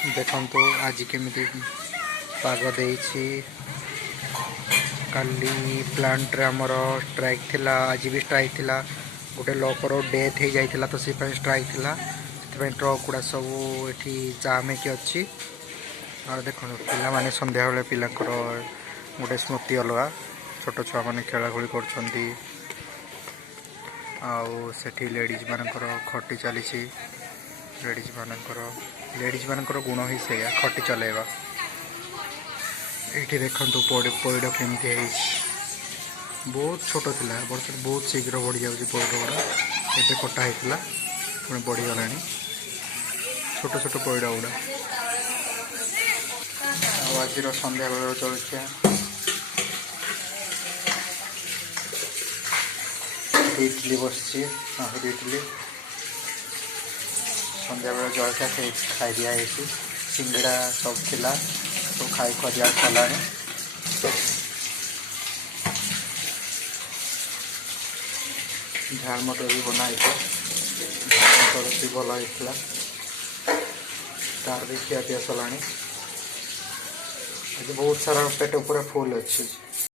देखो आज केमी पाग दे काली प्लांट रे हमर स्ट्राइक थिला आज भी स्ट्राइक थिला गोटे लोकर डेथ हो जाइथिला तो से स्ट्राइक थिला से ट्रक गुड़ा सब ये जाम हो अच्छी और देख पिला माने संध्या बेले पिलांकर गोटे स्मृति अलग छोट छुआ मैंने खेलाखोली कर सेठी लेडीज मानकर खटी चली लेडीज मानकर गुण ही से खटी चलेगा ये देखु पैड केमती बहुत छोट थिला बर्तमान बहुत शीघ्र बढ़ी जाऊँगी पैड गुड़ा ए कटा होता पुणी बढ़ीगला छोट छोट पैड गुड़ा आज संध्या बेल जलखिया इडली बस इडली संध्या बेल जलखिया खाई दिखाई सिंगड़ा सब थिला सब खाई खुआ सारा झाल मटर भी बनाई मटर भी भल होता तार भी खिया पिया सरला आज बहुत सारा पेट पूरा फुल अच्छे।